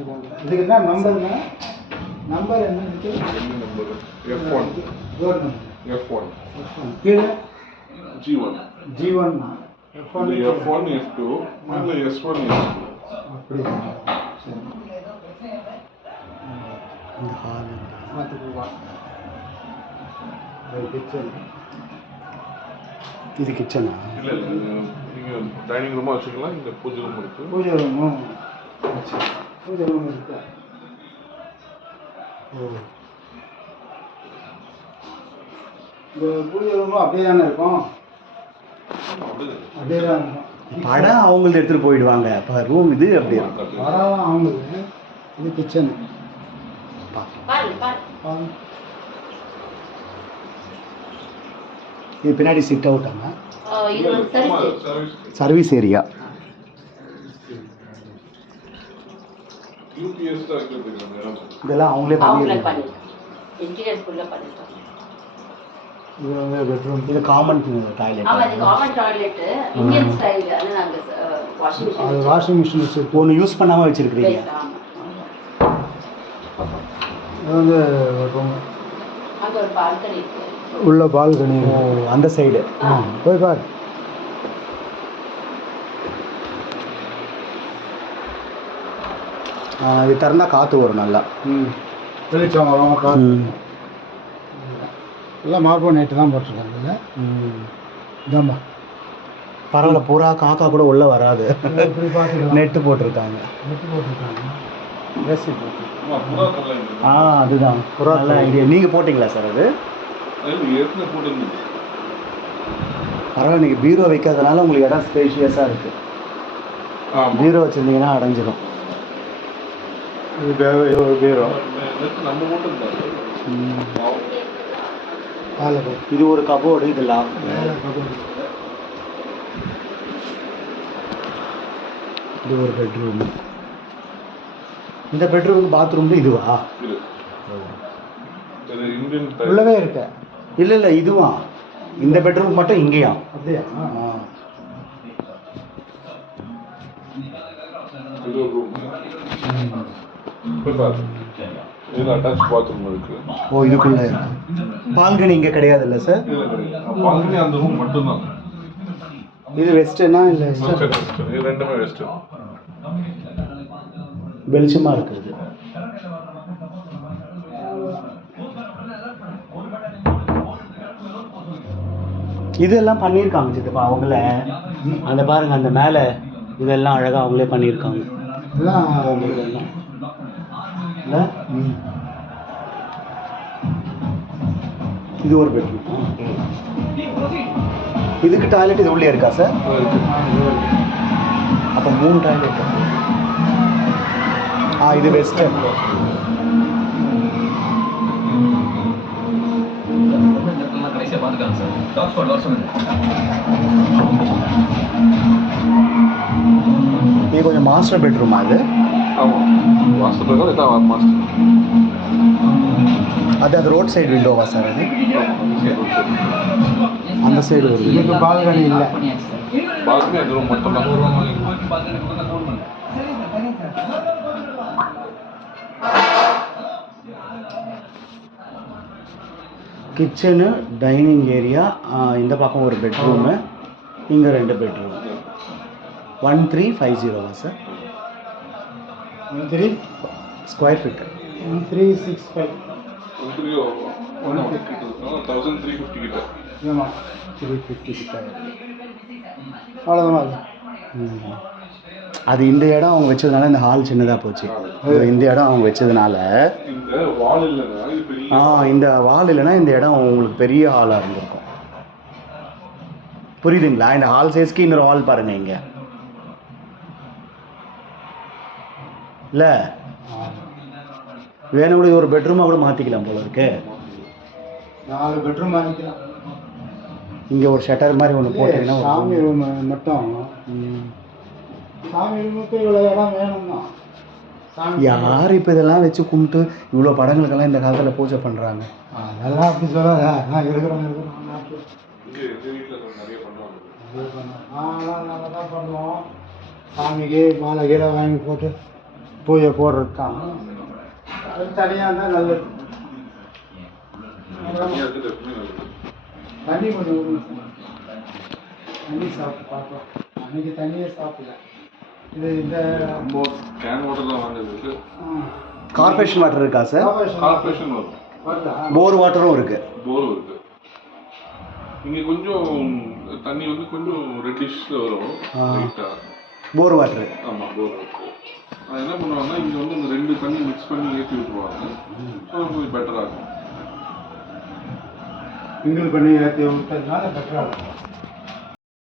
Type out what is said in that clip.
இதுக்கு என்ன நம்பருங்க? நம்பர் என்ன இருக்கு? Number F1. Door number F1. கீழே G1. G1 F1 F1 F2 மேல S1 S2. அப்படி சரி. இந்த ஹால் பார்த்துக்குவா. கிச்சன். இது கிச்சனா? இல்ல நீங்க டைனிங் ரூமா வச்சுக்கலாம். இங்க பூஜை ரூம் இருக்கு. பூஜை ரூமும் பூஜை ரூம் இருக்கு. ஓ, இந்த பூஜை ரூமும் அப்படியே தானே இருக்கும்? அப்படியே தான் இருக்கும். படம் அவங்கள்ட்ட எடுத்துகிட்டு போயிடுவாங்க. அப்போ ரூம் இது அப்படியே படம் அவங்களுக்கு. இது கிச்சனு. இது பின்னாடி சிட் அவுட்டாங்க. Service area. இதெல்லாம் அவங்களே பண்ணிருக்காங்க. இது வந்து பெட்ரூம். இது காமன் டாய்லெட். அது வாஷிங் மிஷின் வச்சு ஒன்று யூஸ் பண்ணாமல் வச்சுருக்கிறீங்க. இது வந்து ரூம். உள்ள பால்கனி. அந்த சைடு போய் பாரு. இது திறந்தா காற்று வரும் நல்லா. வெளிச்சம் வரும். காற்று எல்லாம் மார்போ நைட்டு தான் போட்டிருக்காங்க. இல்லை இதாம்மா பரவாயில்ல. பூரா காக்கா கூட உள்ளே வராது. நெட்டு போட்டிருக்காங்க. அதுதான் நல்ல ஐடியா. நீங்கள் போட்டிங்களா சார்? அது பரவாயில்ல. நீங்கள் பீரோ வைக்கிறதுனால உங்களுக்கு இடம் ஸ்பேஷியஸாக இருக்குது. பீரோ வச்சுருந்தீங்கன்னா அடைஞ்சிடும். பீரோ. இது ஒரு கபோர்டு. இது லாக். இது ஒரு பெட்ரூம். இந்த பெட்ரூமுக்கு பாத்ரூம் இதுவா? உள்ளவே இருக்க? இல்லை இல்லை, இதுவா? இந்த பெட்ரூம் மட்டும் இங்கேயா? அப்படியா? இது அட்டாச் பாத்ரூம் இருக்கு. ஓ, இதுக்குள்ள இருக்கு. பால்கனி இங்கே கிடையாது இல்லை சார்? பால்கனி அந்த ரூம் மட்டும்தான். இது வெஸ்டர்னா இல்லை? இது ரெண்டுமே வெஸ்டர்ன். வெளிச்சமாக இருக்குது. இதெல்லாம் பண்ணியிருக்காங்க சித்தப்பா அவங்கள. அந்த பாருங்க, அந்த மேலே இதெல்லாம் அழகாக அவங்களே பண்ணியிருக்காங்க. இது ஒரு பெட்ரூம். இதுக்கு டாய்லெட் இது உள்ளே இருக்கா சார்? அப்போ 3 டாய்லெட். இது வெஸ்டர்ன். இது கொஞ்சம் மாஸ்டர் பெட்ரூமா? அது அது அந்த ரோட் சைடு விண்டோவா சார்? அது அந்த சைடு வருது. இதுக்கு பால்கனி இல்லை. பால்கனி அது ரூம் மட்டும்தான். Kitchen, dining area. இந்த பக்கம் ஒரு பெட்ரூமு, இங்கே 2 பெட்ரூம். 1350 சார்? 13 square feet. 1365. 1350 கிட்ட. ஆமாம், 350 கிட்ட. அவ்வளோதான். அது இந்த இடம் அவங்க வச்சதுனால இந்த ஹால் சின்னதாக போச்சு. இந்த இடம் அவங்க வச்சதுனால இந்த வால் இல்லைன்னா இந்த இடம் உங்களுக்கு பெரிய ஹாலாக இருந்திருக்கும். புரியுதுங்களா? இந்த ஹால் சைஸ்க்கு இன்னொரு ஹால் பாருங்க இங்கே. இல்லை வேணும் கூட ஒரு பெட்ரூமாக கூட மாற்றிக்கலாம் போல இருக்கு. 4 பெட்ரூம் மாற்றிக்கலாம். இங்கே ஒரு ஷட்டர் மாதிரி ஒன்று போட்டீங்கன்னா சாமி ரூம் மட்டும். சாமி ரூமுக்கு இவ்வளோ இடம் வேணும்னா யார் இப்போ இதெல்லாம் வச்சு கும்பிட்டு இவ்வளோ படங்களுக்கெல்லாம் இந்த காலத்தில் பூஜை பண்ணுறாங்க? அதெல்லாம் அப்படி சொல்லாத. நான் இருக்கிறோம் நல்லா தான் பண்ணுவோம். சாமிக்கு மாலை கீழே வாங்கி போட்டு பூஜை போடுறது தான். அது தனியாக இருந்தால் நல்லது. தனியாக இருக்குது எப்பவுமே நல்லது. தண்ணி கொஞ்சம் ஊற்றணும் சார். தண்ணி சாப்பிட்டு பார்ப்போம். அன்றைக்கி தண்ணியே சாப்பிடல. இது இந்த நம்ம கேன் வாட்டர் தான் வாங்குறது. கார்பரேஷன் வாட்டர் இருக்கா சார்? கார்பரேஷன் வரும். வருதா? போர் வாட்டரும் இருக்குது. போரும் இருக்குது. இங்கே கொஞ்சம் தண்ணி வந்து கொஞ்சம் ரெட்டிஷில் வரும் லைட்டாக. போர் வாட்டரு. ஆமாம், போர் இருக்குது. அது என்ன பண்ணுவாங்கன்னா இங்கே வந்து இந்த 2 தண்ணி மிக்ஸ் பண்ணி ஏற்றி விட்டுருவாங்க. ஸோ கொஞ்சம் பெட்டராக இருக்கும். மிங்கிள் பண்ணி ஏற்றி விட்டதுனால பெட்டராக இருக்கும்.